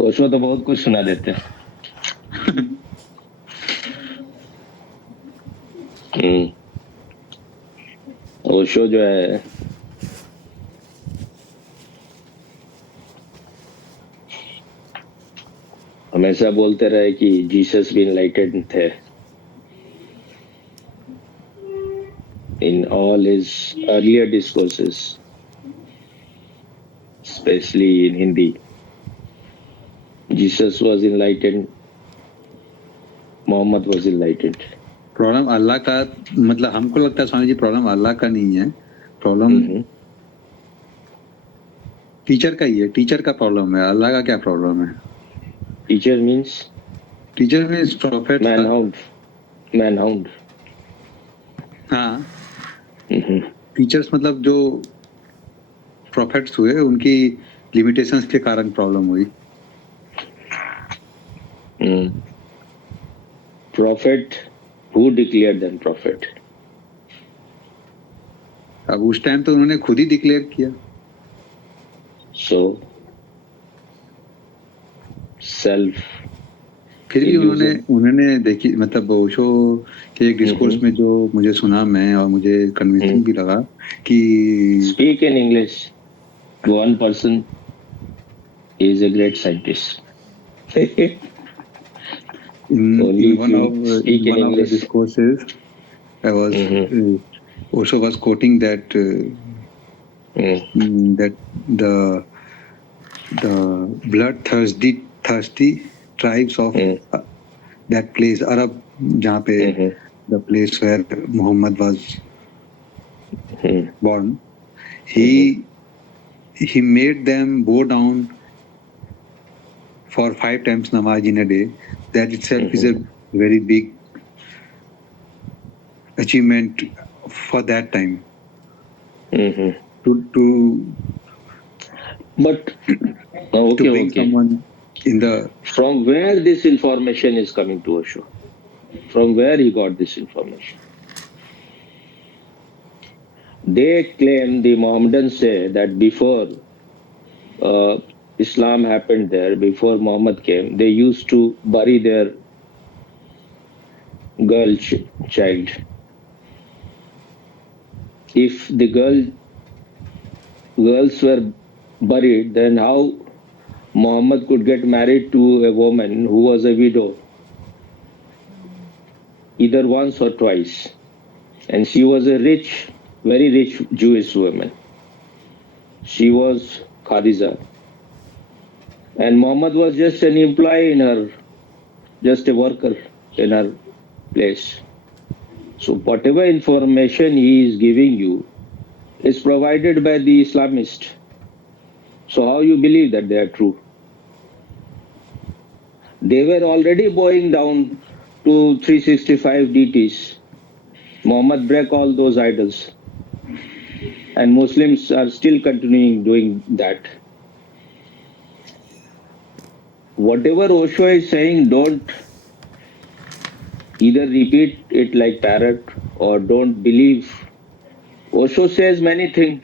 ओशो तो बहुत कुछ सुना देते हैं। ओशो जो है हमेशा बोलते रहे कि जीसस भी इनलाइटेड थे in all his earlier discourses, especially in Hindi. Jesus was enlightened, Muhammad was enlightened. Problem Allah का, मतलब हमको लगता है स्वामी जी प्रॉब्लम अल्लाह का नहीं है, प्रॉब्लम टीचर का ही है। टीचर का प्रॉब्लम है, अल्लाह का क्या प्रॉब्लम है? Teacher means profit, manhound. हाँ, टीचर्स मतलब जो प्रॉफिट्स हुए उनकी लिमिटेशंस के कारण प्रॉब्लम हुई। Profit, who declared them profit? अब उस टाइम तो उन्होंने खुद ही डिक्लेयर किया। सो सेल्फ, फिर भी उन्होंने देखी, मतलब ओशो के डिस्कोर्स में जो मुझे सुना मैं, और मुझे कन्विंसिंग भी लगा कि speak in English, one person is a great scientist. in one of the discourses, I was Osho was quoting that that the bloodthirsty tribes of that place, Arab, जहाँ पे the place where Muhammad was born, he made them bow down for 5 times namaz in a day. That itself is a very big achievement for that time. But to bring someone in the... From where this information is coming to Osho? From where he got this information? They claim, the Mohammedans say, that before Islam happened there, before Muhammad came, they used to bury their girl child. If the girls were buried, then how Muhammad could get married to a woman who was a widow, either once or twice? And she was a rich, very rich Jewish woman. She was Khadija. And Muhammad was just an employee in her, just a worker in her place. So whatever information he is giving you is provided by the Islamist. So how you believe that they are true? They were already bowing down to 365 deities. Muhammad broke all those idols. And Muslims are still continuing doing that. Whatever Osho is saying, don't either repeat it like parrot or don't believe. Osho says many things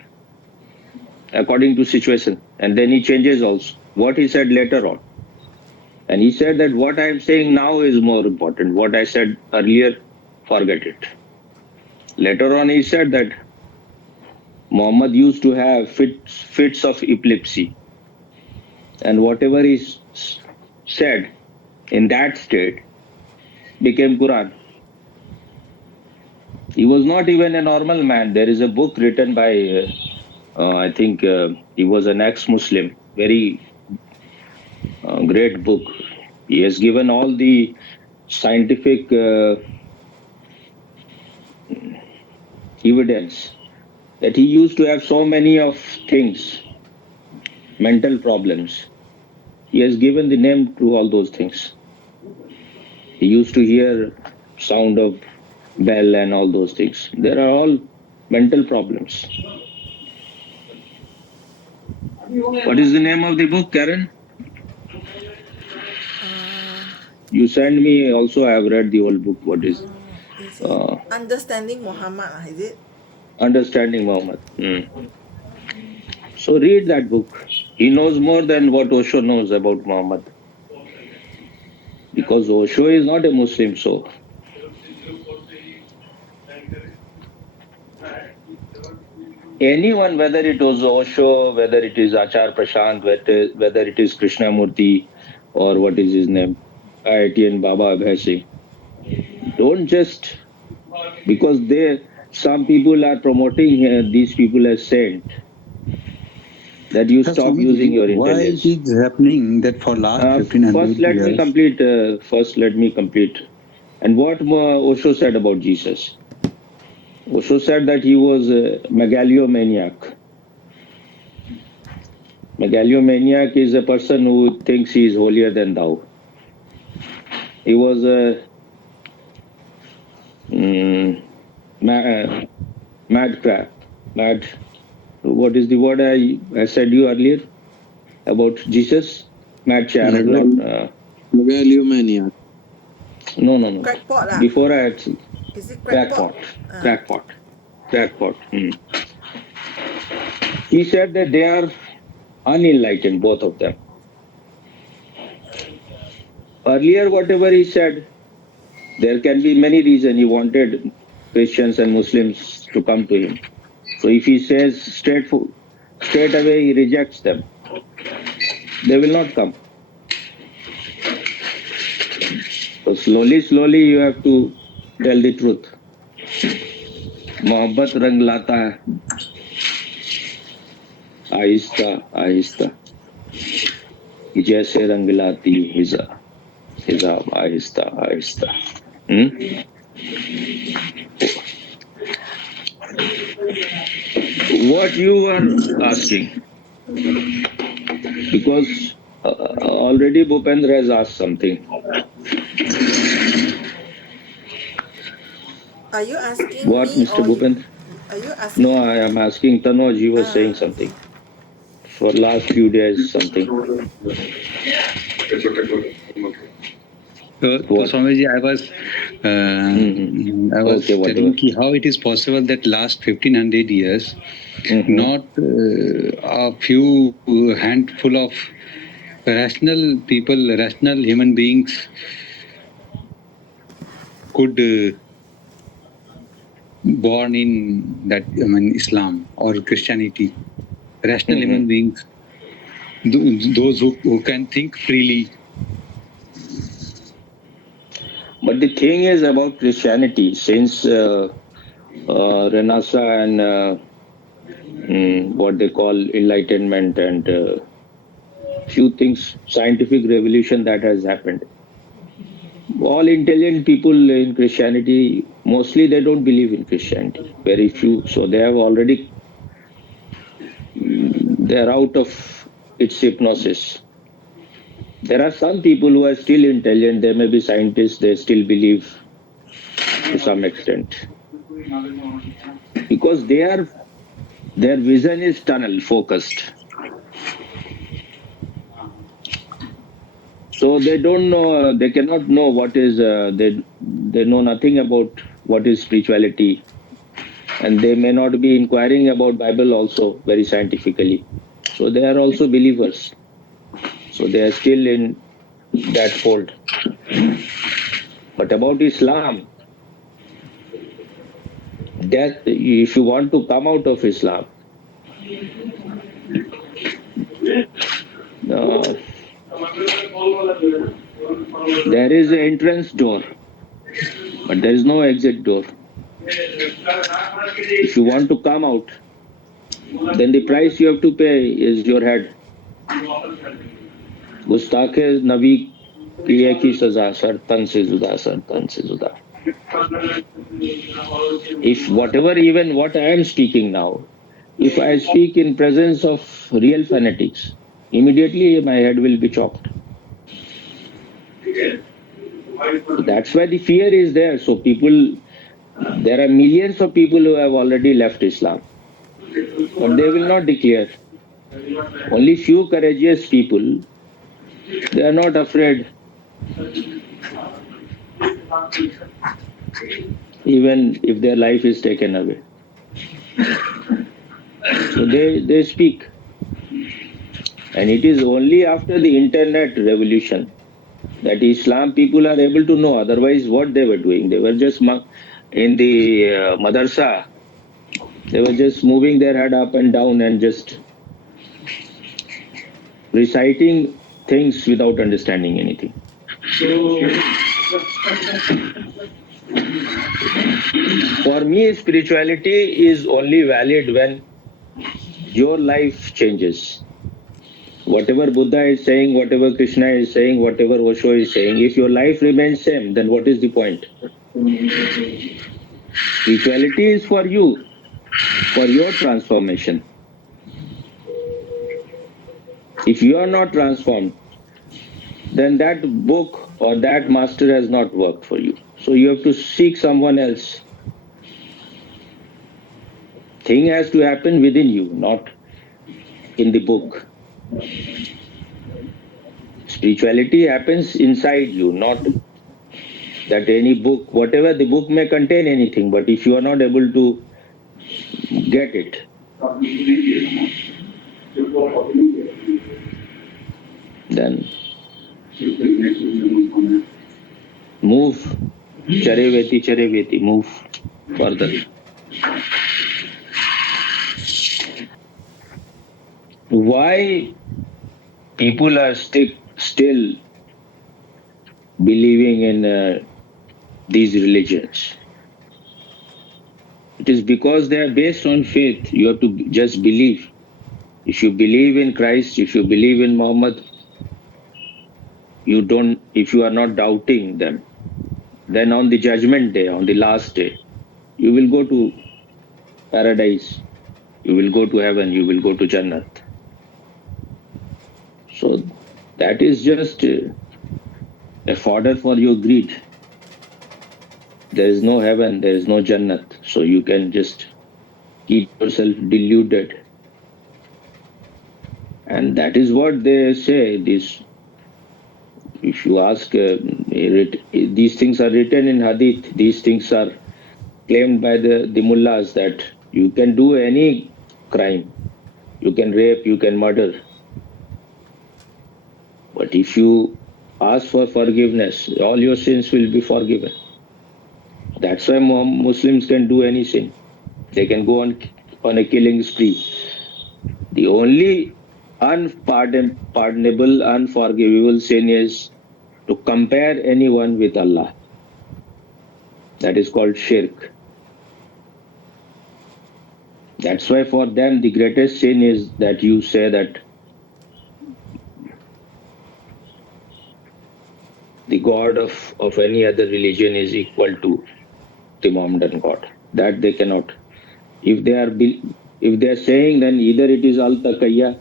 according to situation, and then he changes also what he said later on. And he said that what I am saying now is more important. What I said earlier, forget it. Later on he said that Muhammad used to have fits of epilepsy, and whatever he said in that state became Quran. He was not even a normal man. There is a book written by, I think he was an ex-Muslim, very great book. He has given all the scientific evidence that he used to have so many of things, mental problems. He has given the name to all those things. He used to hear sound of bell and all those things. There are all mental problems. What is the name of the book, Karen? You send me also. I have read the whole book. What is Understanding Muhammad, is it? Understanding Muhammad. So read that book. He knows more than what Osho knows about Muhammad. Because Osho is not a Muslim, so anyone, whether it was Osho, whether it is Achar Prashant, whether it is Krishnamurti, or what is his name, IITN Baba Abhay Singh, don't just because some people are promoting these people as saint, that you Sir, stop Swamiji, using your why intelligence. it is happening that for last 1500 First, let me years? complete. First, let me complete. And what Osho said about Jesus? Osho said that he was a megalomaniac. Megalomaniac is a person who thinks he is holier than thou. He was a mad crap. Mad. What is the word I said you earlier about Jesus? Mad chap. Megalomania. No. Crackpot lah. Before I had Is it crackpot. crackpot? Crackpot. He said that they are unenlightened, both of them. Earlier, whatever he said, there can be many reasons. He wanted Christians and Muslims to come to him. So if he says straight away, he rejects them. They will not come. So slowly, you have to tell the truth. मोहब्बत रंग लाता है आहिस्ता आहिस्ता जैसे रंग लाती हिजाब Aahista Aahista. What you were asking, because already Bhupendra has asked something. Are you asking What, me Mr. or Bhupendra? are you asking? No, I am asking Tanoj. You were saying something. For last few days, something. So Swamiji, I was Okay, telling how it is possible that last 1500 years, not a few handful of rational people, rational human beings could born in that Islam or Christianity. Rational human beings, those who can think freely. But the thing is about Christianity, since Renaissance and what they call enlightenment and few things, scientific revolution that has happened. All intelligent people in Christianity, mostly they don't believe in Christianity. Very few. So they have already, they're out of its hypnosis. There are some people who are still intelligent, they may be scientists, they still believe to some extent. Because their vision is tunnel focused. So they don't know, they cannot know what is, they know nothing about what is spirituality. And they may not be inquiring about Bible also very scientifically. So they are also believers. So they are still in that fold. But about Islam, that if you want to come out of Islam, there is an entrance door, but there is no exit door. If you want to come out, then the price you have to pay is your head. गुस्ताखे नबी की एक ही सजा, sir तन से जुदा, sir तन से जुदा. If whatever, even what I am speaking now, if I speak in presence of real fanatics, immediately my head will be chopped. So that's why the fear is there. So there are millions of people who have already left Islam, but they will not declare. Only few courageous people, they are not afraid. Even if their life is taken away. So they speak. And it is only after the internet revolution that Islam people are able to know. Otherwise, what they were doing? They were just in the madrasa. They were just moving their head up and down and just reciting things without understanding anything. For me, spirituality is only valid when your life changes. Whatever Buddha is saying, whatever Krishna is saying, whatever Osho is saying, if your life remains same, then what is the point? Spirituality is for you, for your transformation. If you are not transformed, then that book or that master has not worked for you. So you have to seek someone else. Thing has to happen within you, not in the book. Spirituality happens inside you, not that any book, whatever the book may contain anything, but if you are not able to get it, then move, chareveti, move further. Why people are still believing in these religions? It is because they are based on faith. You have to just believe. If you believe in Christ, if you believe in Muhammad, if you are not doubting them, then on the judgment day, on the last day, you will go to paradise, you will go to heaven, you will go to Jannat. So that is just a fodder for your greed. There is no heaven, there is no Jannat, so you can just keep yourself deluded. And that is what they say. If you ask, these things are written in Hadith, these things are claimed by the mullahs that you can do any crime, you can rape, you can murder. But if you ask for forgiveness, all your sins will be forgiven. That's why Muslims can do any sin. They can go on a killing spree. The only unpardonable, unforgivable sin is to compare anyone with Allah. That is called shirk. That's why for them the greatest sin is that you say that the God of any other religion is equal to the Mohammedan God. That they cannot. If they are saying, then either it is al-taqiyya,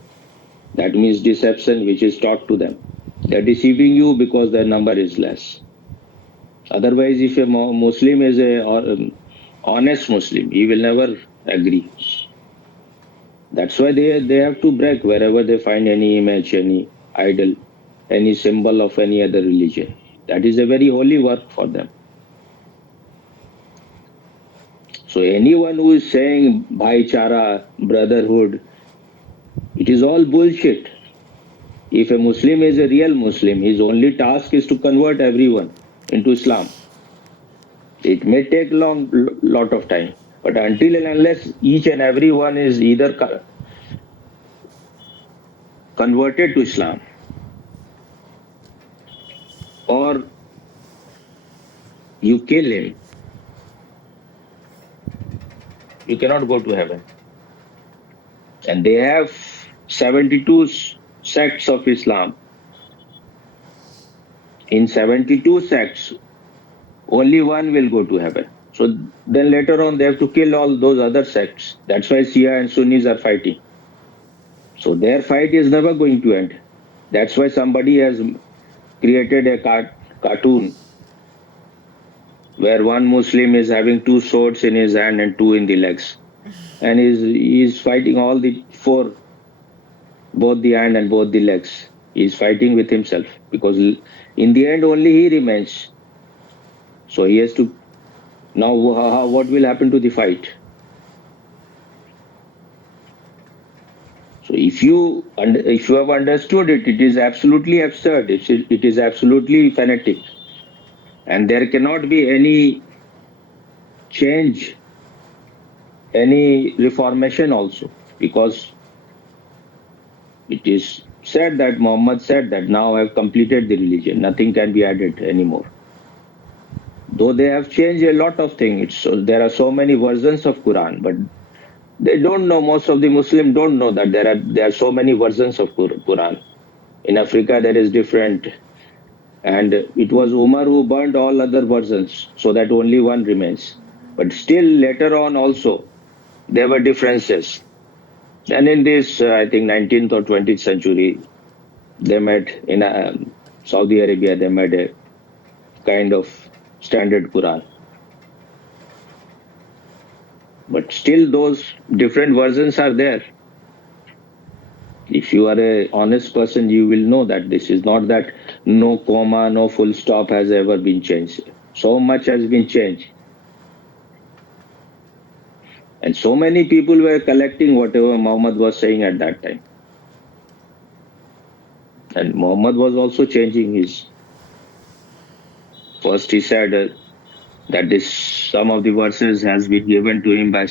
that means deception, which is taught to them. They are deceiving you because their number is less. Otherwise, if a Muslim is an honest Muslim, he will never agree. That's why they have to break wherever they find any image, any idol, any symbol of any other religion. That is a very holy work for them. So anyone who is saying bhaichara, brotherhood, it is all bullshit. If a Muslim is a real Muslim, his only task is to convert everyone into Islam. It may take lot of time, but until and unless each and every one is either converted to Islam or you kill him, you cannot go to heaven. And they have 72 sects of Islam. In 72 sects, only one will go to heaven. So then later on, they have to kill all those other sects. That's why Shia and Sunnis are fighting. So their fight is never going to end. That's why somebody has created a cartoon where one Muslim is having two swords in his hand and two in the legs. And he's fighting all the four, both the hand and both the legs. He's fighting with himself because in the end only he remains. So he has to, now what will happen to the fight? So if you have understood it, it is absolutely absurd. It is absolutely fanatic, and there cannot be any change, any reformation also, because it is said that Muhammad said that now I have completed the religion, nothing can be added anymore. Though they have changed a lot of things, there are so many versions of Quran, but they don't know. Most of the Muslims don't know that there are so many versions of Quran. In Africa, there is different, and it was Umar who burned all other versions, so that only one remains. But still, later on, also there were differences. And in this, I think, 19th or 20th century, they made in Saudi Arabia, they made a kind of standard Quran. But still, those different versions are there. If you are a honest person, you will know that this is not that no comma, no full stop has ever been changed. So much has been changed. And so many people were collecting whatever Muhammad was saying at that time. And Muhammad was also changing his. First, he said that some of the verses has been given to him by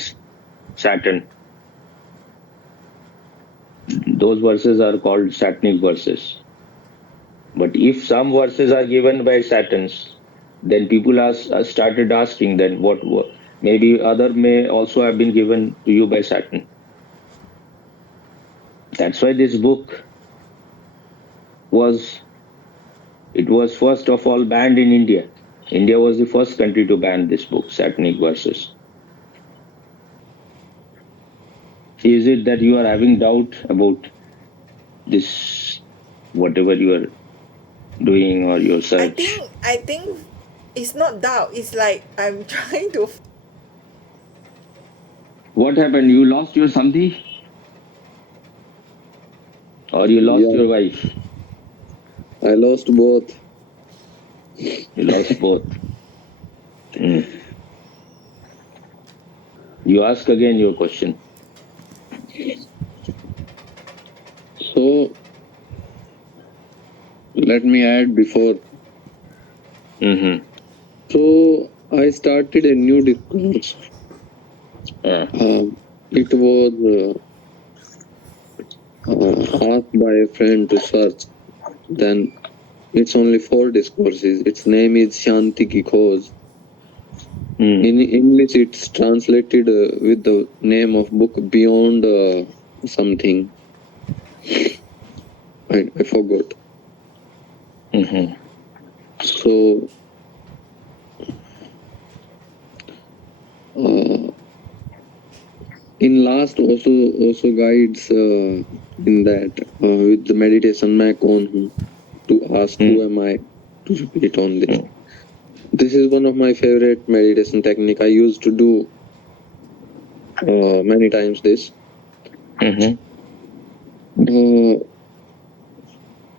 Saturn. Those verses are called Satanic verses. But if some verses are given by Satans, then people started asking, then what maybe other may also have been given to you by Saturn. That's why this book was first of all banned in India. India was the first country to ban this book, Satanic Verses. Is it that you are having doubt about this, whatever you are doing or your search? I think it's not doubt. It's like I'm trying to. What happened? You lost your Sandhi? Or you lost your wife? I lost both. You lost both. You ask again your question. So, let me add before. So, I started a new discourse. It was asked by a friend to search. Then it's only 4 discourses. Its name is Shanti Ki Khoj. In English, it's translated with the name of book Beyond something. I forgot. So, in last also guides in that with the meditation मैं कौन हूँ to ask who am I to repeat on this. This is one of my favorite meditation technique. I used to do many times this.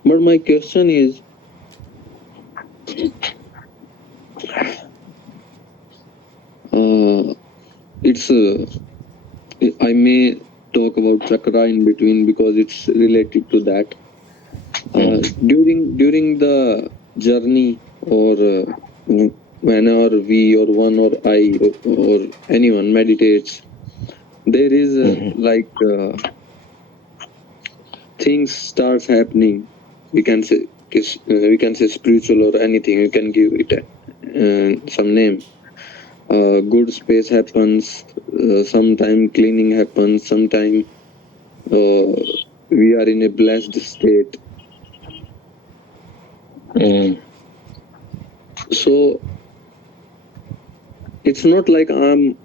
But my question is, it's I may talk about chakra in between because it's related to that. During the journey or whenever we or one or I or anyone meditates, there is like things starts happening. We can say spiritual or anything. You can give it some name. Good space happens. Sometime cleaning happens. Sometime we are in a blessed state. So it's not like I'm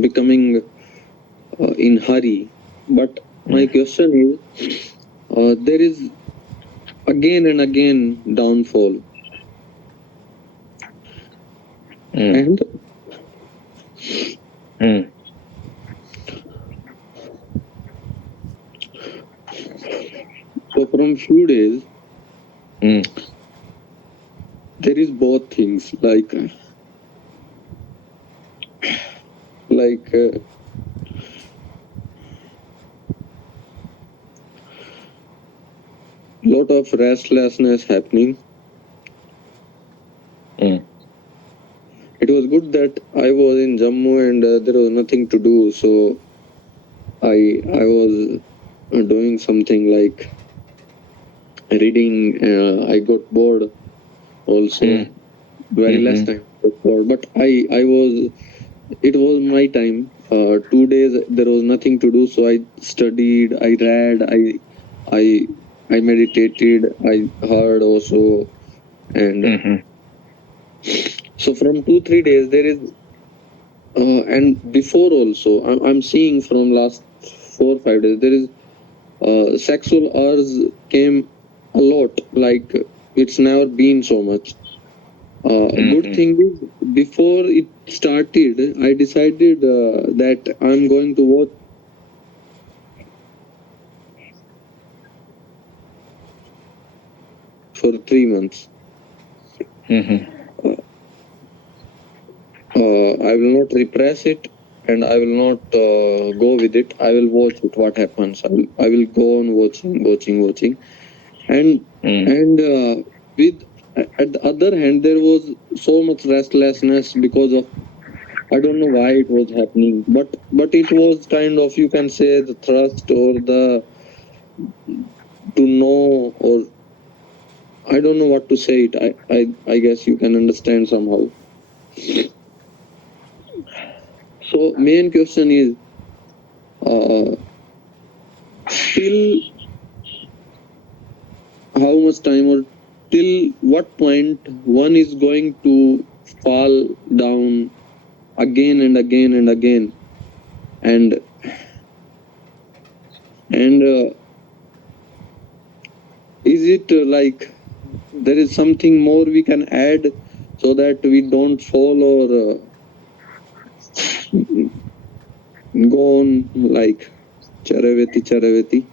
becoming in hurry, but my question is, there is again and again downfall, and so from few days there is both things like lot of restlessness happening. Mm. It was good that I was in Jammu and there was nothing to do, so I was doing something like reading. I got bored also. Mm. Very less Mhm. time got bored, but I was. It was my time. 2 days there was nothing to do, so I studied, I read, I I meditated, I heard also, and Mhm. so from 2 3 days there is, and before also I'm seeing from last 4 5 days there is sexual urge came a lot. Like it's never been so much. Good Mhm. thing is before it started, I decided that I'm going to watch for 3 months. Mhm. I will not repress it, and I will not go with it. I will watch it. What happens? I will go on watching, and Mm. with at the other hand, there was so much restlessness because of I don't know why it was happening, but it was kind of, you can say, the thrust or the to know, or I don't know what to say it. I guess you can understand somehow. So main question is, till how much time or till what point one is going to fall down again and again and again, and is it like there is something more we can add so that we don't fall, or go on like charaveti?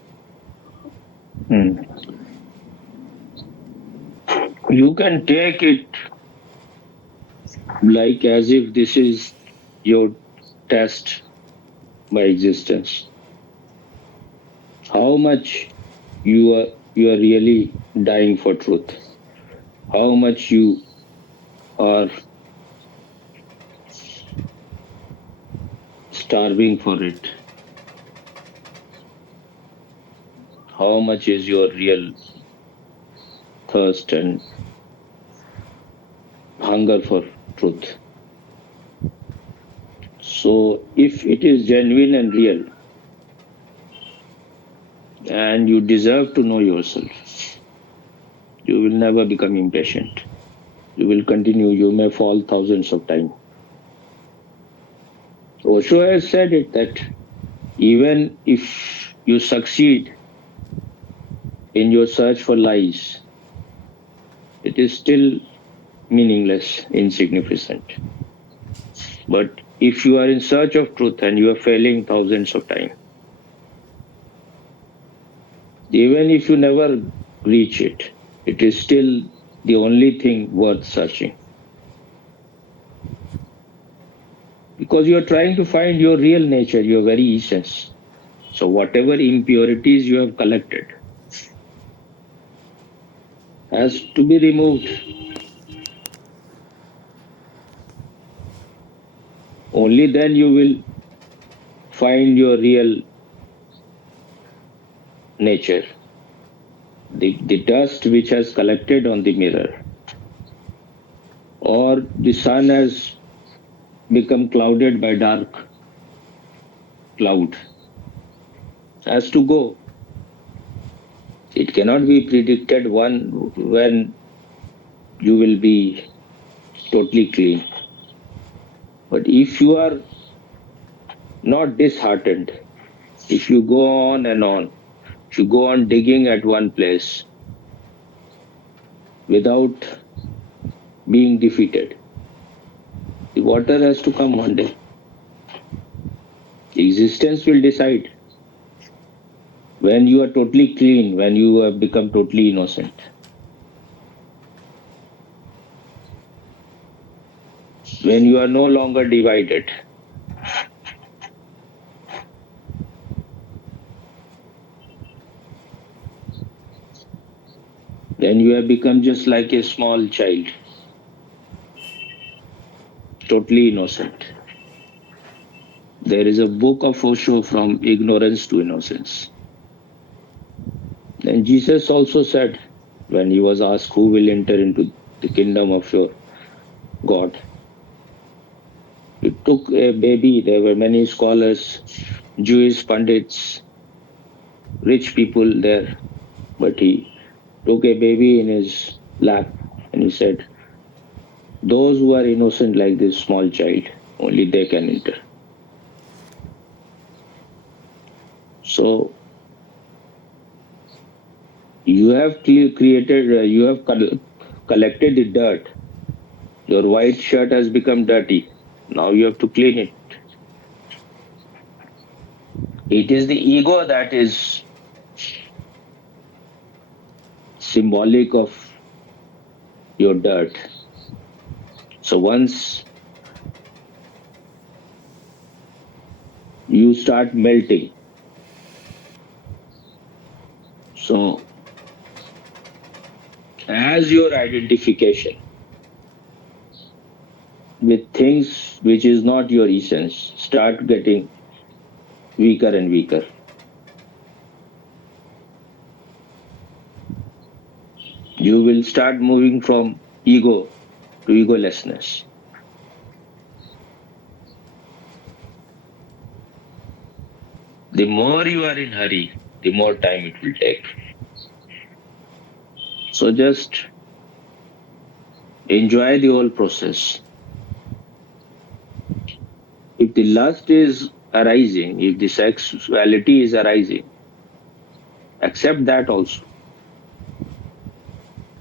Mm. You can take it like as if this is your test by existence. How much you are really dying for truth. How much you are starving for it. How much is your real thirst and hunger for truth. So if it is genuine and real, and you deserve to know yourself, you will never become impatient. You will continue. You may fall thousands of times. Osho has said it that even if you succeed in your search for lies, it is still meaningless, insignificant. But if you are in search of truth and you are failing thousands of times, even if you never reach it, it is still the only thing worth searching. Because you are trying to find your real nature, your very essence. So, whatever impurities you have collected has to be removed. Only then you will find your real nature. The dust which has collected on the mirror, or the sun has become clouded by dark cloud, has to go. It cannot be predicted when you will be totally clean. But if you are not disheartened, if you go on and on, if you go on digging at one place without being defeated, the water has to come one day. Existence will decide when you are totally clean, when you have become totally innocent, when you are no longer divided. then you have become just like a small child, totally innocent. There is a book of Osho, From Ignorance to Innocence. And Jesus also said, when he was asked who will enter into the kingdom of your God, he took a baby. There were many scholars, Jewish pundits, rich people there, but he took a baby in his lap and he said, those who are innocent like this small child, only they can enter. So you have created, you have collected the dirt. Your white shirt has become dirty. Now you have to clean it. It is the ego that is symbolic of your dirt. So once you start melting, so as your identification with things which is not your essence start getting weaker and weaker, you will start moving from ego to egolessness. The more you are in hurry, the more time it will take. So just enjoy the whole process. If the lust is arising, if the sexuality is arising, accept that also.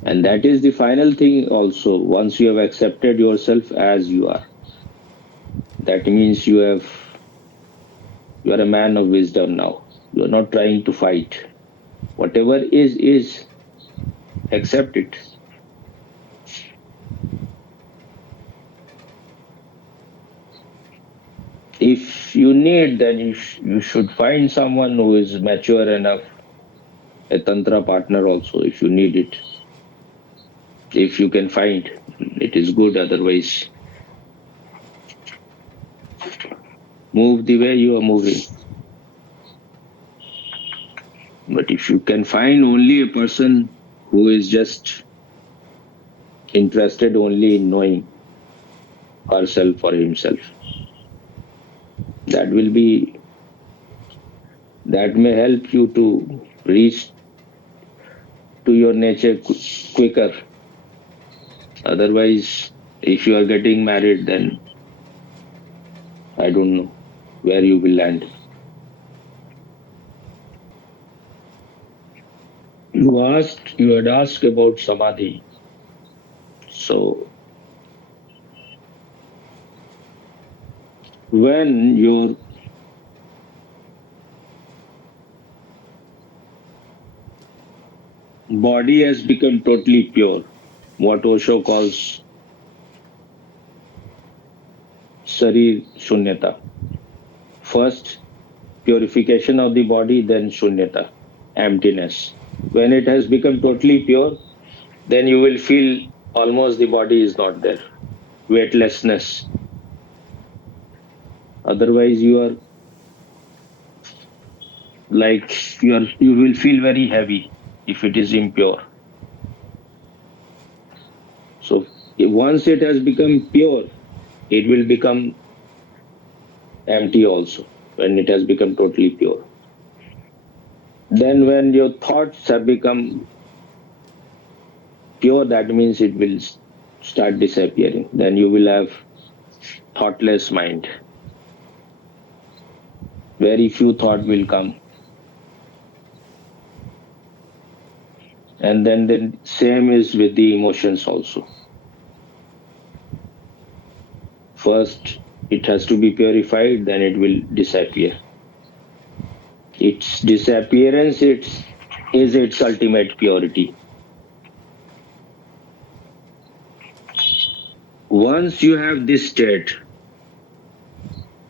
And that is the final thing also. Once you have accepted yourself as you are, that means you are a man of wisdom now. You are not trying to fight. Whatever is, accept it. If you need, then you should find someone who is mature enough, a tantra partner also, if you need it. If you can find, it is good. Otherwise, move the way you are moving. But if you can find only a person who is just interested only in knowing herself or himself, that may help you to reach to your nature quicker. Otherwise, if you are getting married, then I don't know where you will land. You had asked about samadhi. So when your body has become totally pure, what Osho calls Sarir Shunyata. First, purification of the body, then Shunyata, emptiness. When it has become totally pure, then you will feel almost the body is not there, weightlessness. Otherwise, you are like you will feel very heavy if it is impure. So once it has become pure, it will become empty also when it has become totally pure. Then when your thoughts have become pure, that means it will start disappearing. Then you will have thoughtless mind. Very few thought will come. And then the same is with the emotions also. First, it has to be purified, then it will disappear. Its disappearance is its ultimate purity. Once you have this state,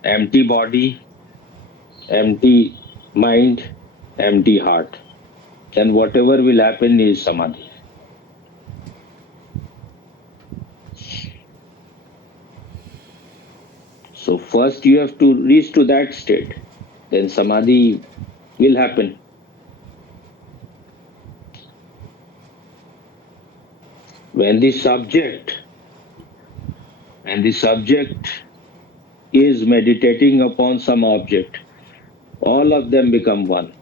empty body, empty mind, empty heart, then whatever will happen is samadhi. So first you have to reach to that state, then samadhi will happen. When the subject is meditating upon some object, all of them become one.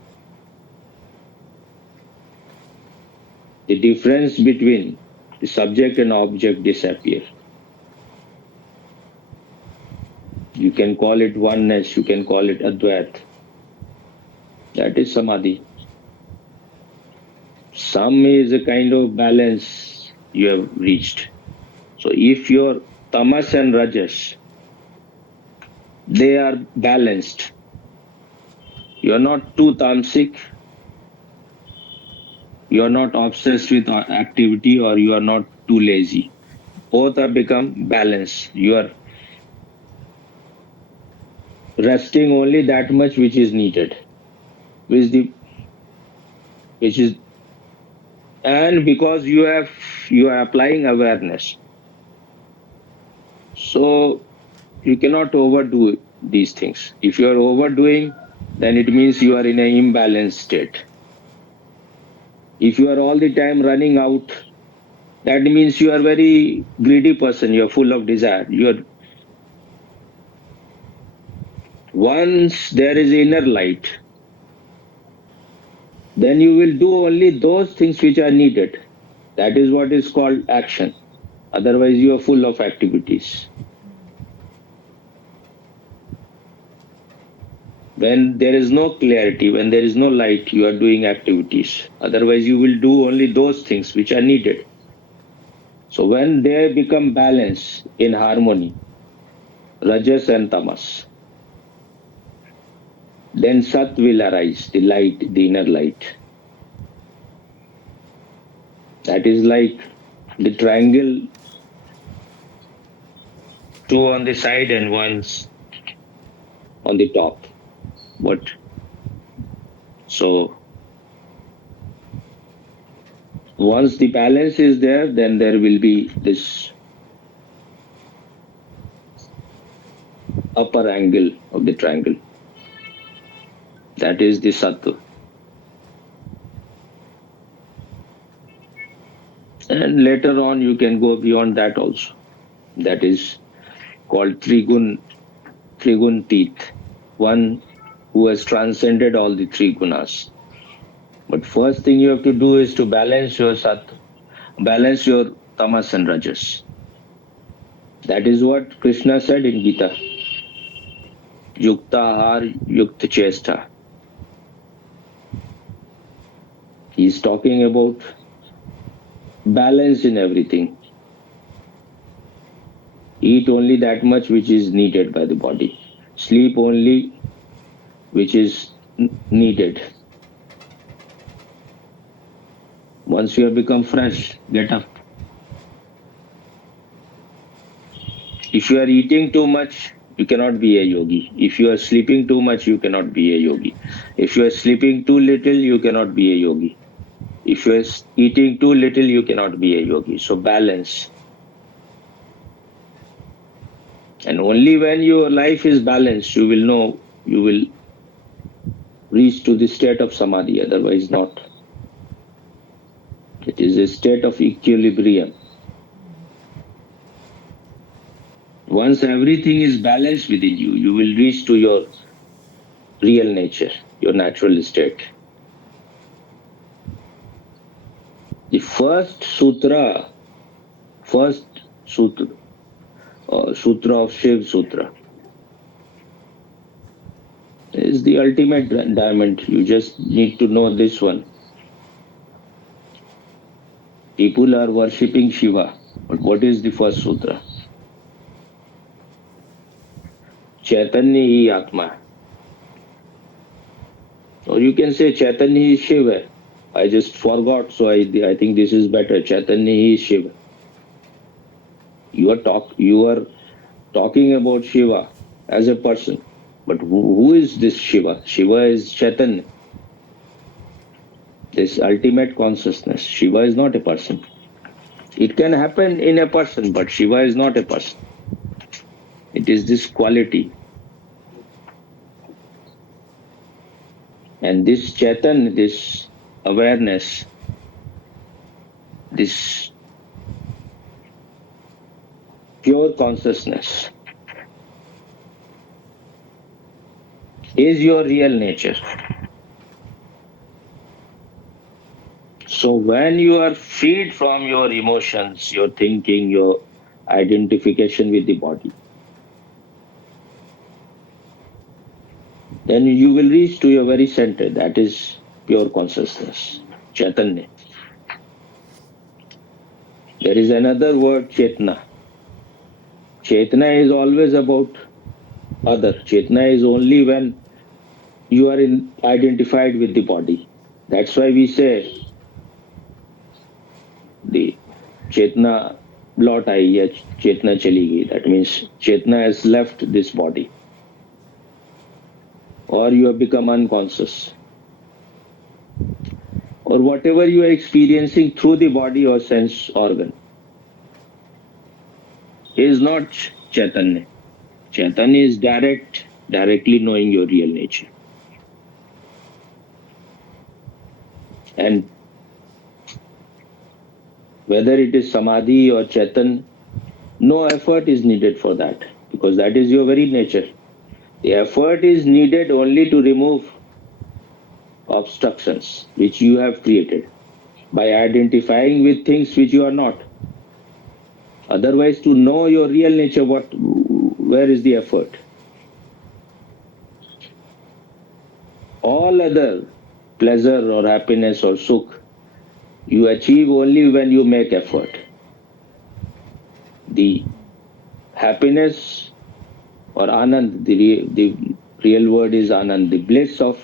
The difference between the subject and object disappear. You can call it oneness, you can call it Advait. That is samadhi. Some is a kind of balance you have reached. So if your tamas and rajas, they are balanced, you are not too tamasic, you are not obsessed with activity, or you are not too lazy. Both have become balanced. You are resting only that much which is needed, and because you are applying awareness, so you cannot overdo these things. If you are overdoing, then it means you are in an imbalanced state. If you are all the time running out, that means you are very greedy person, you are full of desire. Once there is inner light, then you will do only those things which are needed. That is what is called action. Otherwise you are full of activities. When there is no clarity, when there is no light, you are doing activities. Otherwise you will do only those things which are needed. So when they become balanced in harmony, rajas and tamas, then sat will arise, the light, the inner light. That is like the triangle, two on the side and one on the top. So once the balance is there, then there will be this upper angle of the triangle. That is the sattva. And later on you can go beyond that also. That is called Trigun Teeth, one who has transcended all the three gunas. But first thing you have to do is to balance your sattva, balance your tamas and rajas. That is what Krishna said in Gita. Yukta har yukta chesta. He is talking about balance in everything. Eat only that much which is needed by the body. Sleep only which is needed. Once you have become fresh, get up. If you are eating too much, you cannot be a yogi. If you are sleeping too much, you cannot be a yogi. If you are sleeping too little, you cannot be a yogi. If you are eating too little, you cannot be a yogi. So balance. And only when your life is balanced, you will know, you will reach to the state of samadhi, otherwise not. It is a state of equilibrium. Once everything is balanced within you, you will reach to your real nature, your natural state. The first sutra of Shiv Sutra is the ultimate diamond. You just need to know this one. People are worshipping Shiva, but what is the first sutra? Chaitanya hi Atma. Or you can say Chaitanya is Shiva. I just forgot, so I think this is better. Chaitanya is Shiva. You are talking about Shiva as a person, but who is this Shiva? Shiva is Chaitanya, this ultimate consciousness. Shiva is not a person. It can happen in a person, but Shiva is not a person. It is this quality. And this Chaitan, this awareness, this pure consciousness is your real nature. So when you are freed from your emotions, your thinking, your identification with the body, then you will reach to your very center. That is pure consciousness, Chaitanya. There is another word, Chetna. Chetna is always about other. Chetna is only when you are identified with the body. That's why we say the Chetna lौट आई या चेतना चली गई. That means Chetna has left this body, or you have become unconscious, or whatever you are experiencing through the body or sense organ is not Chaitanya. Chaitanya is directly knowing your real nature. And whether it is Samadhi or Chaitan, no effort is needed for that, because that is your very nature. The effort is needed only to remove obstructions which you have created by identifying with things which you are not. Otherwise, to know your real nature, where is the effort? All other pleasure or happiness or sukh you achieve only when you make effort. The happiness or anand, the real word is anand, the bliss of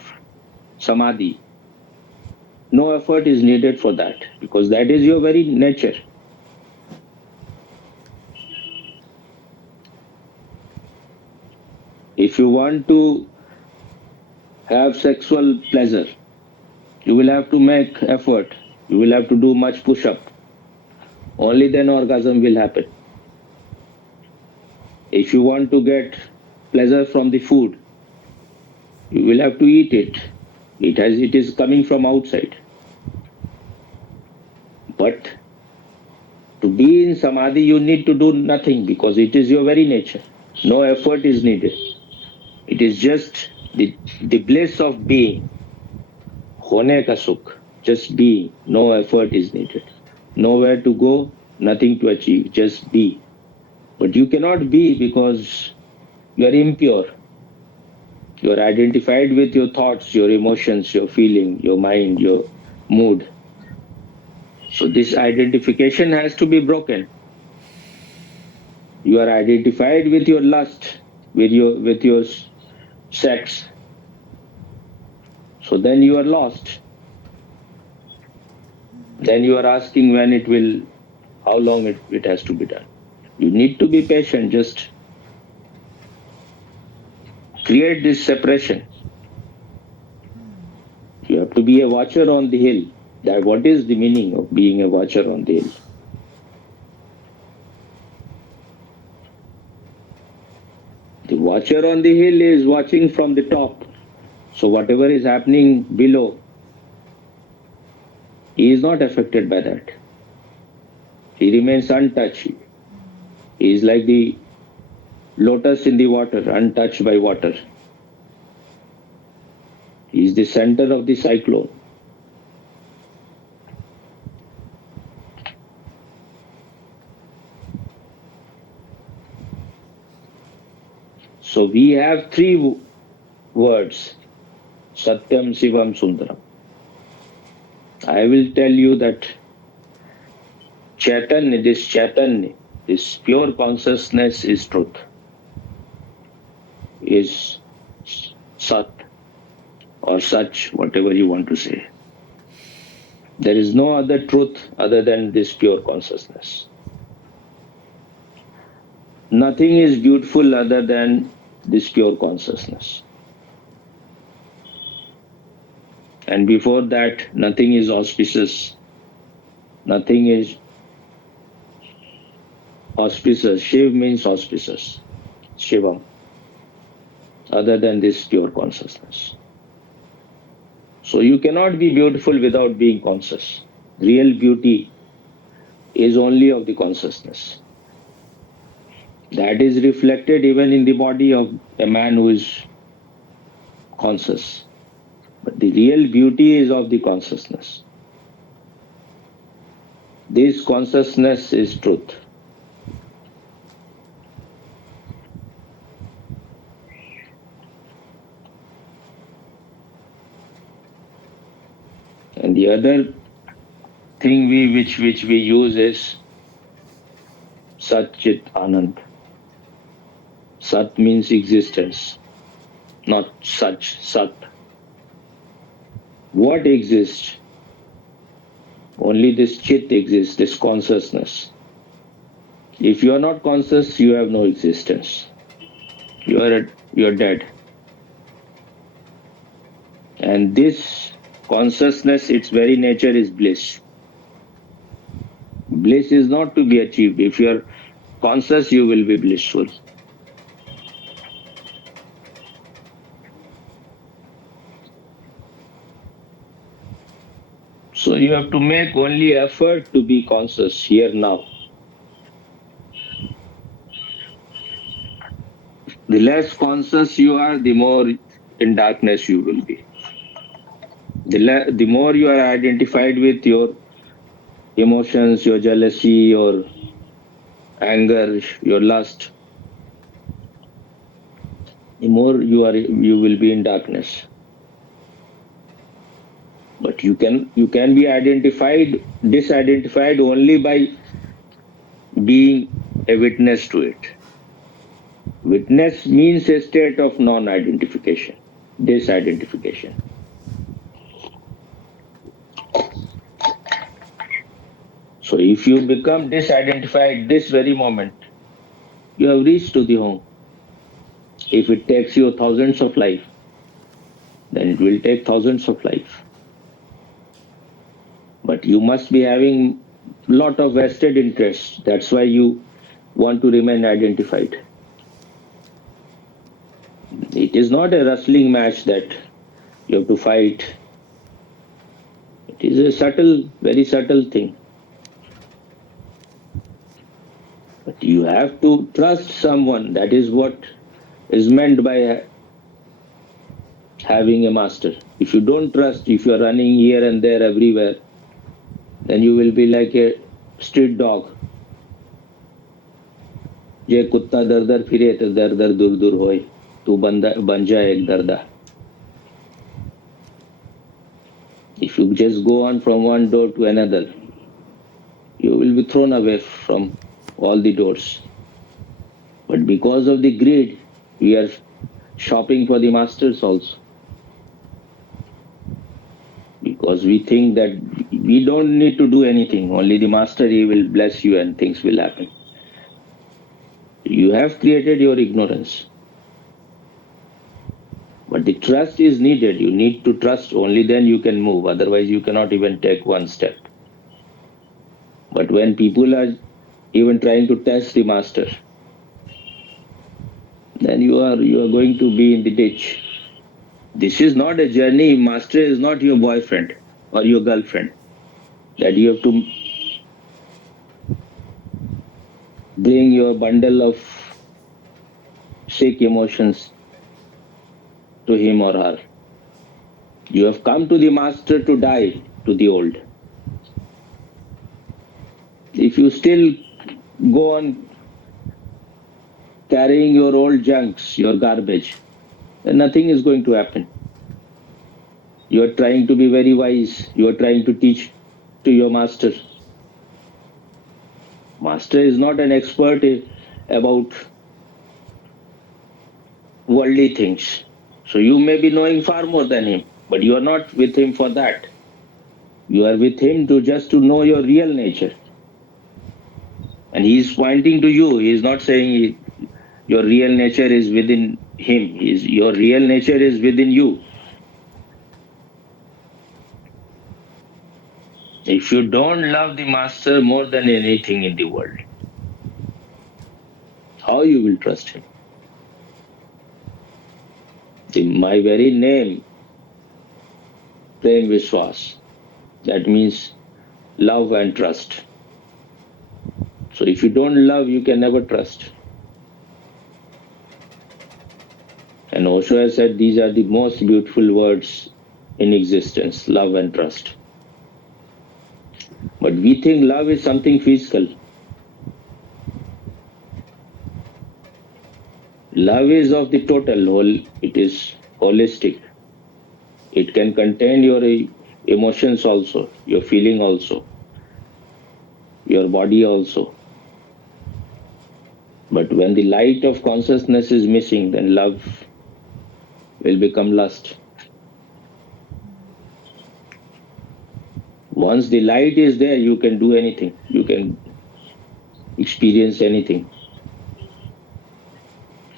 samadhi. No effort is needed for that, because that is your very nature. If you want to have sexual pleasure, you will have to make effort. You will have to do much push-up. Only then orgasm will happen. If you want to get pleasure from the food, you will have to eat it. It is coming from outside. But to be in samadhi, you need to do nothing, because it is your very nature. No effort is needed. It is just the bliss of being. Hone ka sukh. Just be. No effort is needed. Nowhere to go, nothing to achieve. Just be. But you cannot be because you are impure. You are identified with your thoughts, your emotions, your feeling, your mind, your mood. So this identification has to be broken. You are identified with your lust, with your sex. So then you are lost. Then you are asking when it will, how long it has to be done. You need to be patient. Just create this separation. You have to be a watcher on the hill. That what is the meaning of being a watcher on the hill? The watcher on the hill is watching from the top. So whatever is happening below, he is not affected by that. He remains untouched. He is like the lotus in the water, untouched by water. He is the center of the cyclone. So we have three words, Satyam, Shivam, Sundaram. I will tell you that Chaitanya, this pure consciousness is truth, is Sat or Sach, whatever you want to say. There is no other truth other than this pure consciousness. Nothing is beautiful other than this pure consciousness. And before that, nothing is auspicious. Nothing is auspicious. Shiv means auspicious. Shivam, other than this pure consciousness. So you cannot be beautiful without being conscious. Real beauty is only of the consciousness. That is reflected even in the body of a man who is conscious. But the real beauty is of the consciousness. This consciousness is truth. And the other thing which we use is Sat Chit Anand. Sat means existence, not such, Sat. What exists? Only this Chit exists, this consciousness. If you are not conscious, you have no existence. You are dead. And this consciousness, its very nature is bliss. Bliss is not to be achieved. If you are conscious, you will be blissful. So you have to make only effort to be conscious here now. The less conscious you are, the more in darkness you will be. The more you are identified with your emotions, your jealousy, your anger, your lust, the more you will be in darkness. But you can be disidentified only by being a witness to it. Witness means a state of non-identification, disidentification. So if you become disidentified this very moment, you have reached to the home. If it takes you thousands of life, then it will take thousands of life. But you must be having lot of vested interests. That's why you want to remain identified. It is not a wrestling match that you have to fight. It is a subtle, very subtle thing. But you have to trust someone. That is what is meant by having a master. If you don't trust, if you are running here and there everywhere, then you will be like a street dog. जे कुत्ता दर दर फिरे तो दर दर दूर दूर होए तो बन जाए एक दरदा. If you just go on from one door to another, you will be thrown away from all the doors. But because of the greed, we are shopping for the masters also. Because we think that we don't need to do anything, only the master, he will bless you and things will happen. You have created your ignorance. But the trust is needed. You need to trust, only then you can move. Otherwise, you cannot even take one step. But when people are even trying to test the master, then you are going to be in the ditch. This is not a journey. Master is not your boyfriend or your girlfriend that you have to bring your bundle of sick emotions to him or her. You have come to the master to die to the old. If you still go on carrying your old junks, your garbage, then nothing is going to happen. You are trying to be very wise. You are trying to teach to your master. Master is not an expert about worldly things. So you may be knowing far more than him, but you are not with him for that. You are with him just to know your real nature. And he is pointing to you. He is not saying your real nature is within him. Your real nature is within you. If you don't love the master more than anything in the world, how you will trust him? See, my very name, Prem Vishwas, that means love and trust. So if you don't love, you can never trust. And Osho has said these are the most beautiful words in existence, love and trust. But we think love is something physical. Love is of the total whole, it is holistic. It can contain your emotions also, your feeling also, your body also. But when the light of consciousness is missing, then love will become lust. Once the light is there, you can do anything. You can experience anything.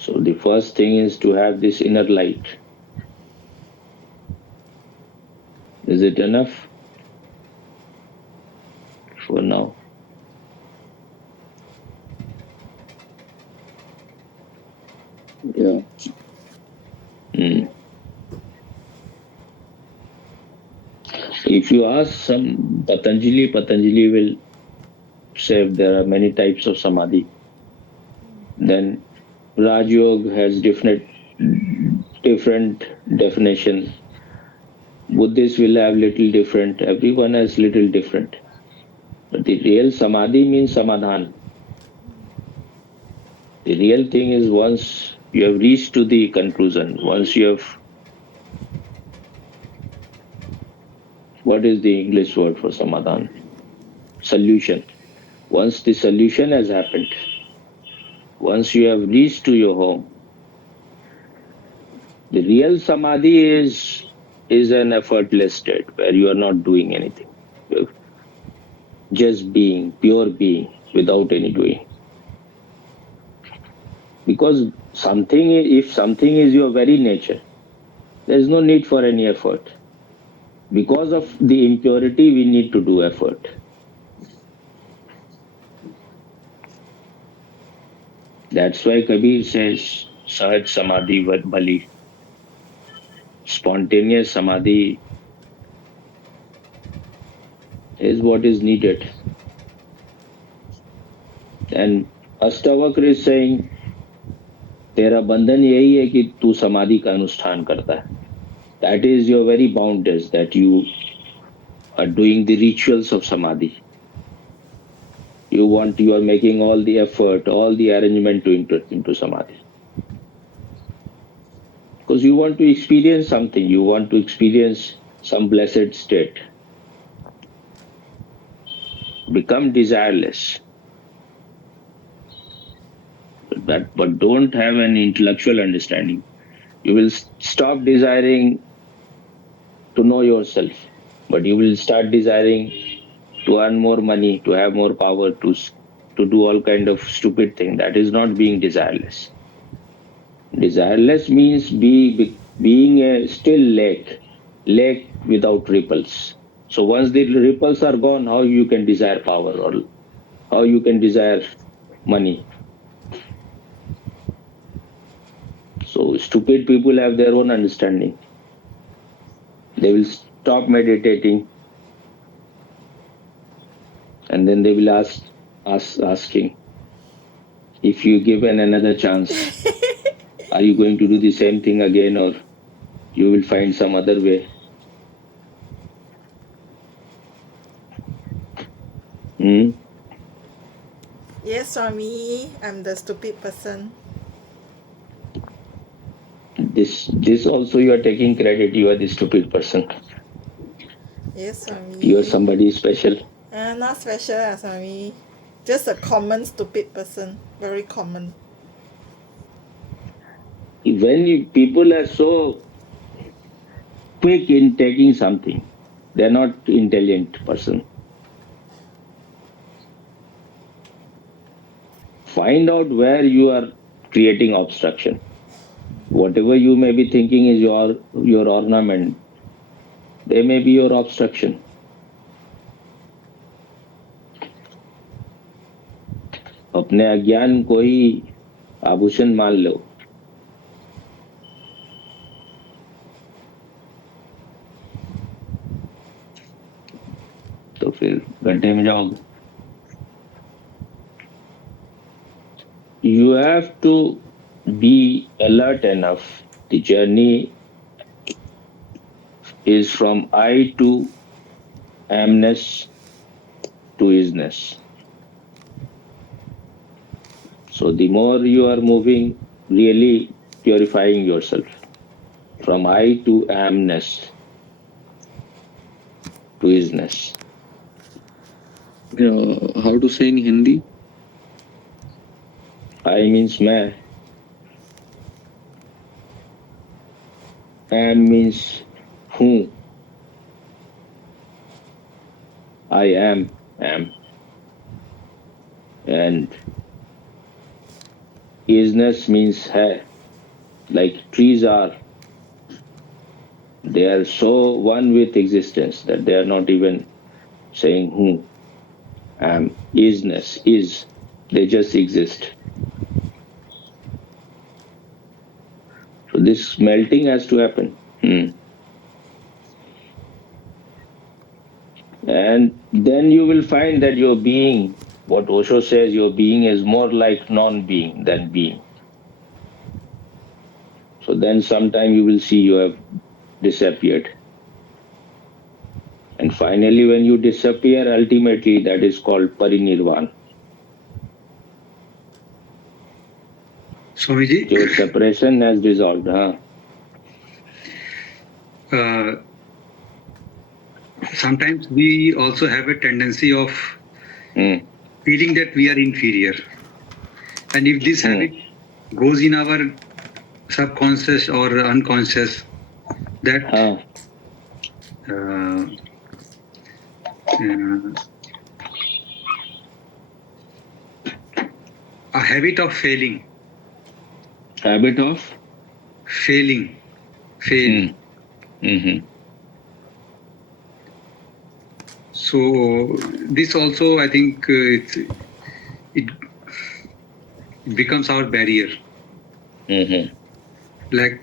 So the first thing is to have this inner light. Is it enough for now? Yeah. If you ask some Patanjali will say there are many types of samadhi. Then Raj Yoga has different definition. Buddhists will have little different. Everyone has little different. But the real samadhi means samadhan. The real thing is once you have reached to the conclusion, once you have, what is the English word for samadhan? Solution. Once the solution has happened, once you have reached to your home, the real samadhi is an effortless state where you are not doing anything. You're just being, pure being, without any doing. Because if something is your very nature, there is no need for any effort. Because of the impurity, we need to do effort. That's why Kabir says, Sahaj Samadhi Bali. Spontaneous Samadhi is what is needed. And Astavakra is saying, तेरा बंधन यही है कि तू समाधि का अनुष्ठान करता है. That is your very boundness, that you are doing the rituals of samadhi. You are making all the effort, all the arrangement to enter into samadhi. Because you want to experience something, you want to experience some blessed state. Become desireless. But don't have an intellectual understanding. You will stop desiring to know yourself, but you will start desiring to earn more money, to have more power, to do all kind of stupid thing. That is not being desireless. Desireless means being a still lake without ripples. So once the ripples are gone, how you can desire power or how you can desire money? So stupid people have their own understanding. They will stop meditating, and then they will asking, if you given another chance, are you going to do the same thing again, or you will find some other way? Yes, Swami, I'm the stupid person. This also you are taking credit. You are the stupid person. Yes, Swami. You are somebody special. Not special, Swami. Just a common stupid person. Very common. When people are so quick in taking something, they are not intelligent person. Find out where you are creating obstruction. Whatever you may be thinking is your ornament, they may be your obstruction. अपने अज्ञान को ही आभूषण मान लो. तो फिर गड्ढे में जाओगे. You have to be alert enough. The journey is from I to amness to isness. So the more you are moving, really purifying yourself from I to amness to isness. How to say in Hindi? I means मैं. Am means who. I am. And isness means है. Like trees are. They are so one with existence that they are not even saying who. Am. Isness is. They just exist. So this melting has to happen. And then you will find that your being, what Osho says, your being is more like non-being than being. So then sometime you will see you have disappeared. And finally when you disappear, ultimately that is called parinirvana. Swamiji, Your separation has dissolved. Sometimes we also have a tendency of feeling that we are inferior. And if this habit goes in our subconscious or unconscious, that a habit of failing. Habit of? Fail. So this also, I think, it becomes our barrier. Like,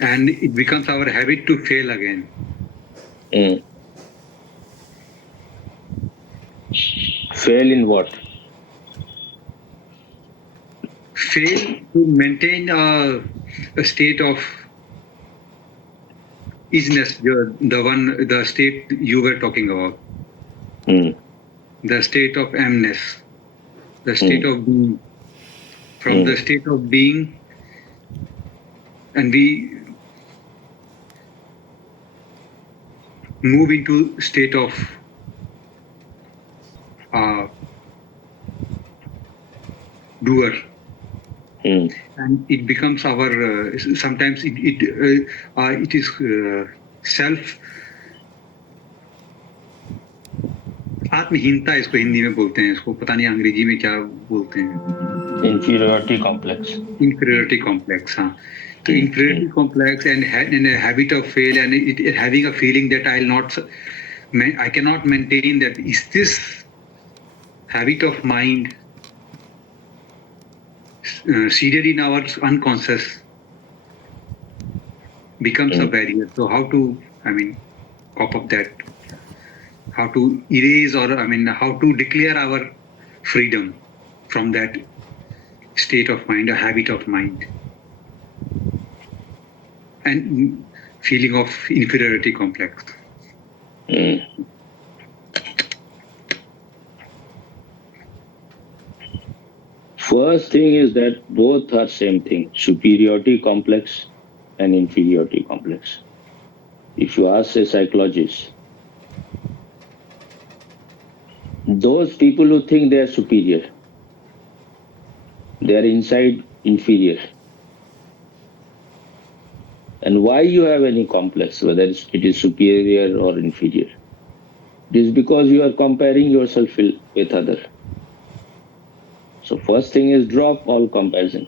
and it becomes our habit to fail again. Fail in what? Fail to maintain a state of isness, the state you were talking about. The state of amness, the state of being. From the state of being, and we move into state of doer. And it becomes our sometimes it is self आत्महीनता इसको हिंदी में बोलते हैं, इसको पता नहीं अंग्रेजी में क्या बोलते हैं. Inferiority complex. Inferiority complex, हाँ. So inferiority complex and a habit of fail, and it having a feeling that I cannot maintain that. Is this habit of mind seated in our unconscious becomes a barrier. So how to, cope up that? How to erase how to declare our freedom from that state of mind, a habit of mind, and feeling of inferiority complex. First thing is that both are same thing, superiority complex and inferiority complex. If you ask a psychologist, those people who think they are superior, they are inside inferior. And why you have any complex, whether it is superior or inferior? It is because you are comparing yourself with other. So first thing is drop all comparison.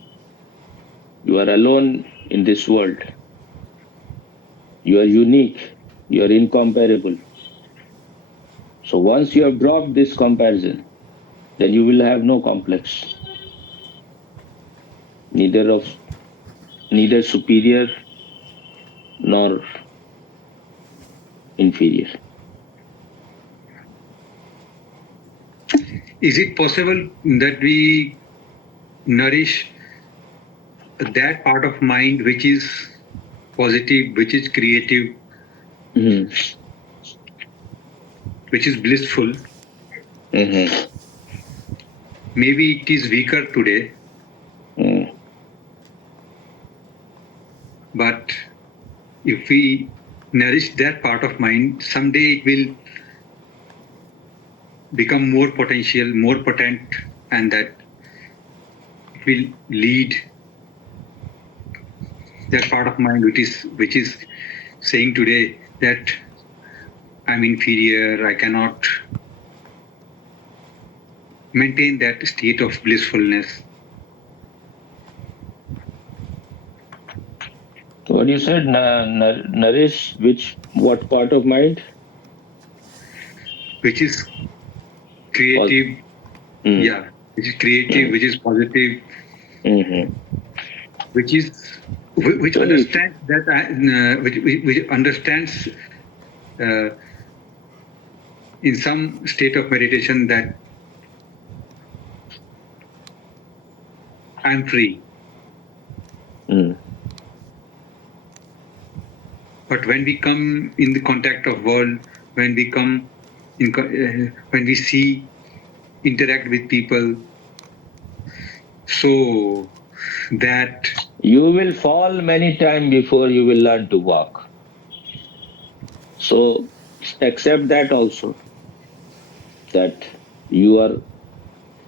You are alone in this world. You are unique. You are incomparable. So once you have dropped this comparison, then you will have no complex. Neither superior nor inferior. is it possible that we nourish that part of mind which is positive, which is creative, Mm-hmm. which is blissful? Mm-hmm. Maybe it is weaker today, Mm. but if we nourish that part of mind, someday it will become more potential, more potent, and that it will lead that part of mind which is saying today that I'm inferior, I cannot maintain that state of blissfulness. What you said, nourish what part of mind? Which is creative, Mm. yeah, which is creative, which is positive, Mm-hmm. which So understands that which understands in some state of meditation that I'm free. Mm. But when we come in the contact of world, when we come when we see, interact with people, so that You will fall many times before you will learn to walk. So accept that also, that you are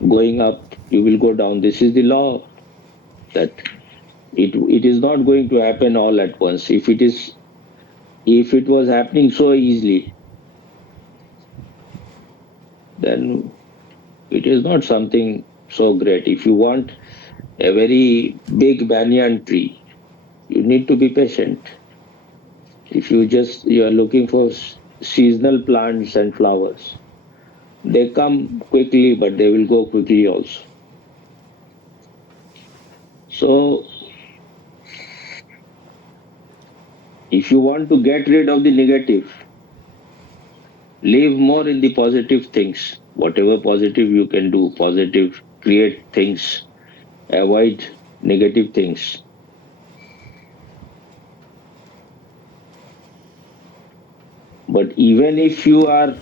going up, you will go down. This is the law, that it is not going to happen all at once. If it was happening so easily, then it is not something so great. If you want a very big banyan tree, you need to be patient. If you are looking for seasonal plants and flowers, they come quickly, but they will go quickly also. So if you want to get rid of the negative, live more in the positive things. Whatever positive you can do, positive, create things, avoid negative things. But even if you are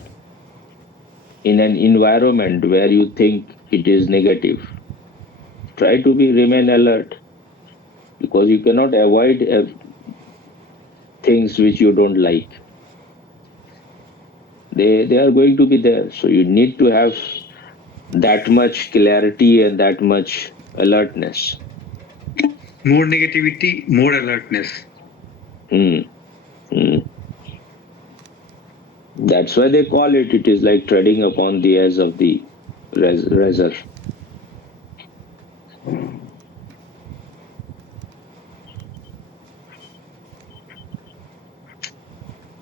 in an environment where you think it is negative, try to remain alert, because you cannot avoid things which you don't like. They are going to be there. So you need to have that much clarity and that much alertness. more negativity, more alertness. Mm. Mm. That's why they call it. It is like treading upon the edge of the razor.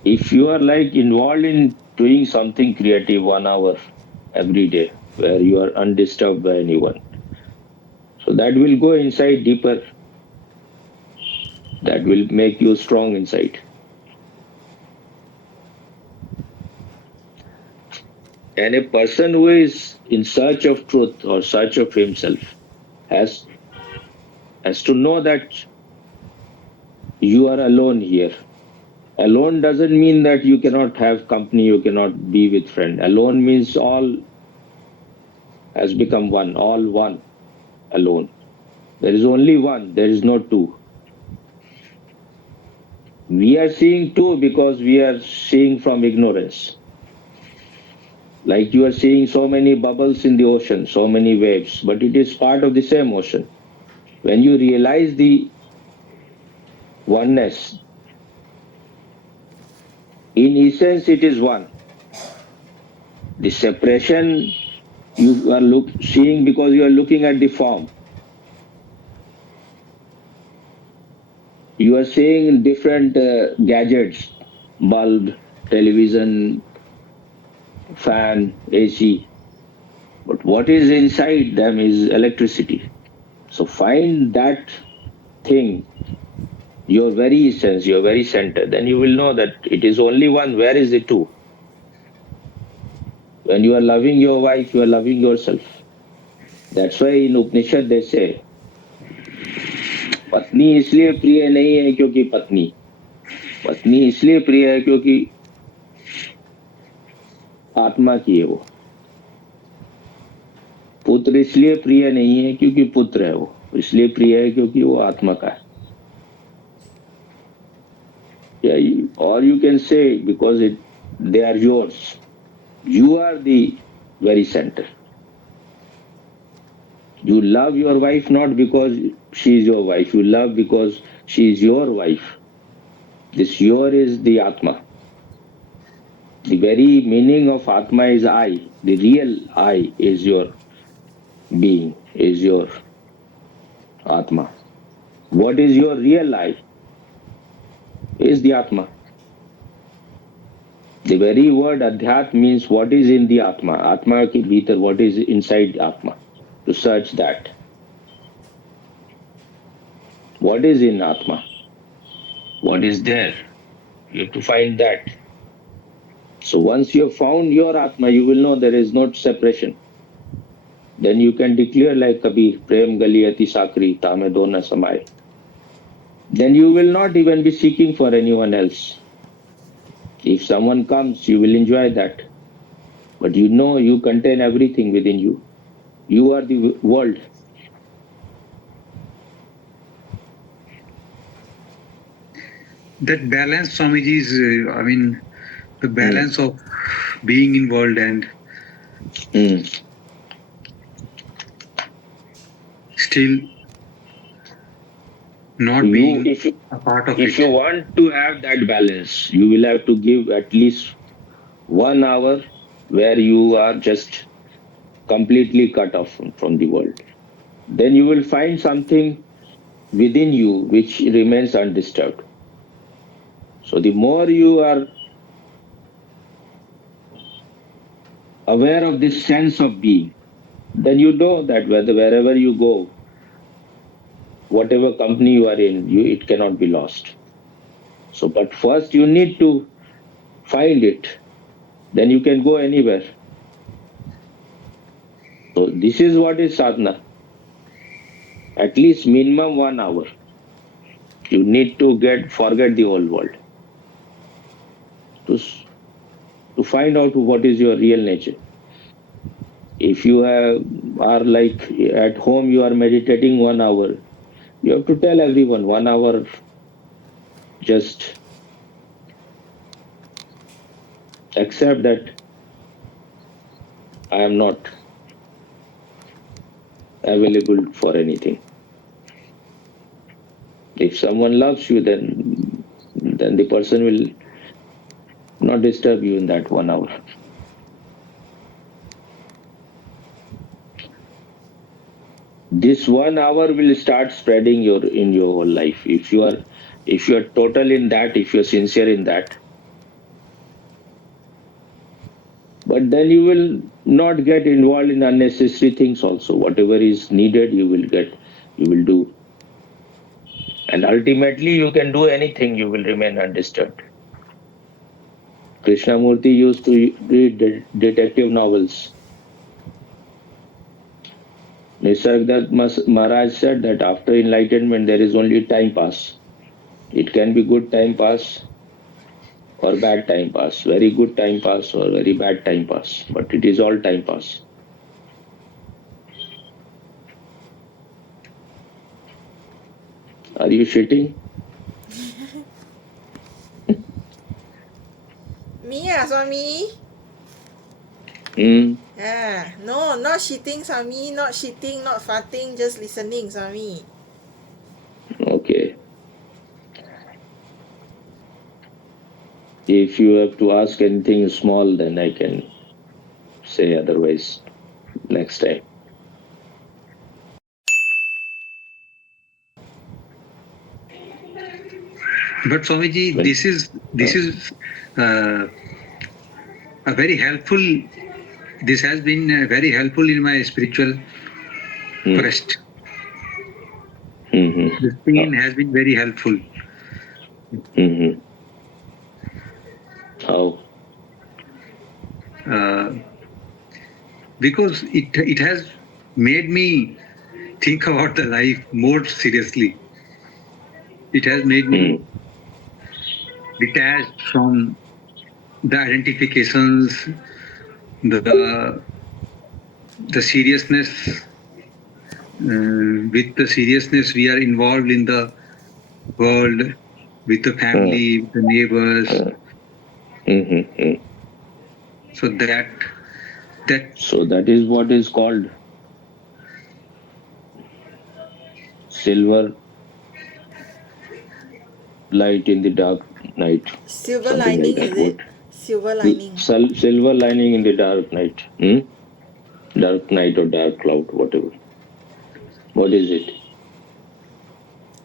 If you are like involved in doing something creative 1 hour every day, where you are undisturbed by anyone, so that will go inside deeper. That will make you strong inside. And a person who is in search of truth or search of himself has to know that you are alone here. Alone doesn't mean that you cannot have company, you cannot be with friend. Alone means all has become one, all one, alone. There is only one, there is no two. We are seeing two because we are seeing from ignorance. Like you are seeing so many bubbles in the ocean, so many waves, but it is part of the same ocean. When you realize the oneness, in essence it is one. The separation you are seeing because you are looking at the form. You are seeing different gadgets, bulb, television, fan, AC. But what is inside them is electricity. So find that thing, your very essence, your very center. Then you will know that it is only one. Where is the two? When you are loving your wife, you are loving yourself. That's why in Upanishad they say, पत्नी इसलिए प्रिय नहीं है क्योंकि पत्नी, पत्नी इसलिए प्रिय है क्योंकि आत्मा की है वो। पुत्र इसलिए प्रिय नहीं है क्योंकि पुत्र है वो, इसलिए प्रिय है क्योंकि वो आत्मा का है। Or you can say because they are yours. You are the very center. You love your wife not because she is your wife. You love because she is your wife. This your is the Atma. The very meaning of Atma is I. The real I is your being, is your Atma. What is your real I? Is the Atma. The very word Adhyat means what is in the Atma. Atma ke bhitar, what is inside Atma. To search that. What is in Atma? What is there? You have to find that. So once you have found your Atma, you will know there is no separation. Then you can declare like Kabir, Prem Galiyati Sakri, Tame Dona Samay. Then you will not even be seeking for anyone else. If someone comes, you will enjoy that. But you know you contain everything within you. You are the world. That balance, Swamiji, is, the balance of being in world and still not being a part of it. If you want to have that balance, you will have to give at least 1 hour where you are just completely cut off from the world. Then you will find something within you which remains undisturbed. So the more you are aware of this sense of being, then you know that wherever you go, whatever company you are in, it cannot be lost. So, but first you need to find it. Then you can go anywhere. So this is what is sadhana. At least minimum 1 hour. You need to forget the whole world. To find out what is your real nature. If you are like at home, you are meditating 1 hour. You have to tell everyone 1 hour just accept that I am not available for anything. If someone loves you, then the person will not disturb you in that 1 hour. This 1 hour will start spreading in your whole life. If you are total in that, if you are sincere in that. But then you will not get involved in unnecessary things also. Whatever is needed, you will do. And ultimately, you can do anything, you will remain undisturbed. Krishnamurti used to read detective novels. Nisargadatta Maharaj said that after enlightenment, there is only time pass. It can be good time pass or bad time pass, very good time pass or very bad time pass, but it is all time pass. Are you shitting? Me, Swami? No, not shitting, Swami. Not shitting, not farting, just listening, Swami. Okay. If you have to ask anything small, then I can say otherwise next time. But Swamiji, this is a very helpful. This has been very helpful in my spiritual quest. This thing has been very helpful. How? because it has made me think about the life more seriously. It has made me detached from the identifications, the seriousness. With the seriousness, we are involved in the world, with the family, with the neighbors. Mm-hmm. So that So that is what is called silver light in the dark night. Silver Something like lining, that. is it? Silver lining. Silver lining in the dark night. Dark night or dark cloud, whatever. What is it?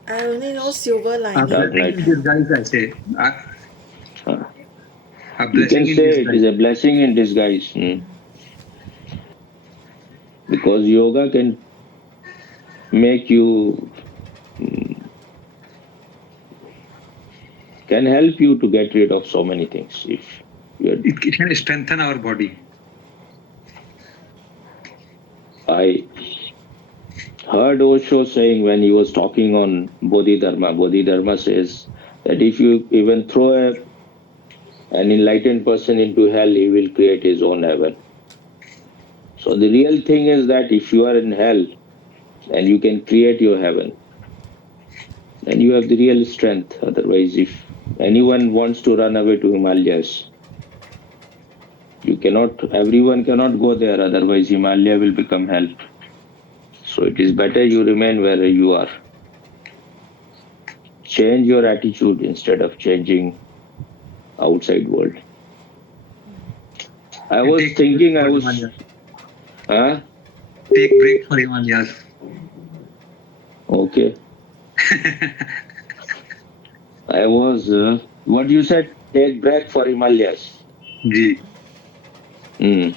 I only know silver a lining. Dark blessing night. in disguise, I say. Uh, A you can blessing in say it is disguise. a blessing in disguise. Because yoga can make you, can help you to get rid of so many things. If you're, It can strengthen our body. I heard Osho saying when he was talking on Bodhidharma says that if you even throw an enlightened person into hell, he will create his own heaven. So the real thing is that if you are in hell and you can create your heaven, then you have the real strength. Otherwise, if anyone wants to run away to Himalayas, everyone cannot go there. Otherwise, Himalaya will become hell. So it is better you remain where you are. Change your attitude instead of changing outside world. I And was take break thinking, for Himalayas. huh? Take break for Himalayas. Okay. I was, what you said, take break for Himalayas. Ji. Hmm.